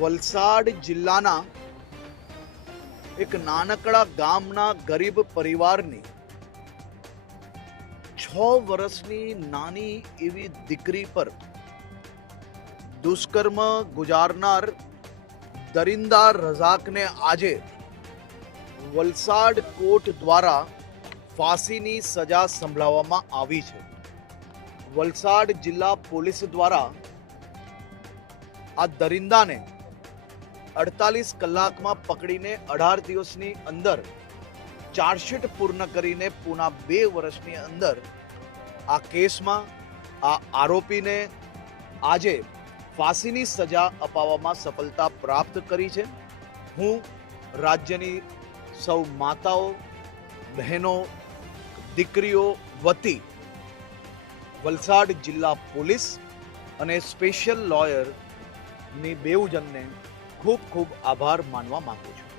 વલસાડ જિલ્લાના એક નાનકડા ગામના ગરીબ પરિવારની છ વર્ષની નાની એવી દીકરી પર દુષ્કર્મ ગુજારનાર દરિંદા રઝાકને આજે વલસાડ કોર્ટ દ્વારા ફાંસીની સજા સંભળાવવામાં આવી છે. વલસાડ જિલ્લા પોલીસ દ્વારા આ દરિંદાને અડતાલીસ કલાકમાં પકડીને અઢાર દિવસની અંદર ચાર્જશીટ પૂર્ણ કરીને પૂના બે વર્ષની અંદર આ કેસમાં આ આરોપીને આજે ફાંસીની સજા અપાવવામાં સફળતા પ્રાપ્ત કરી છે. હું રાજ્યની સૌ માતાઓ, બહેનો, દીકરીઓ વતી વલસાડ જિલ્લા પોલીસ અને સ્પેશિયલ લોયરની બેઉજનને ખૂબ ખૂબ આભાર માનવા માંગુ છું.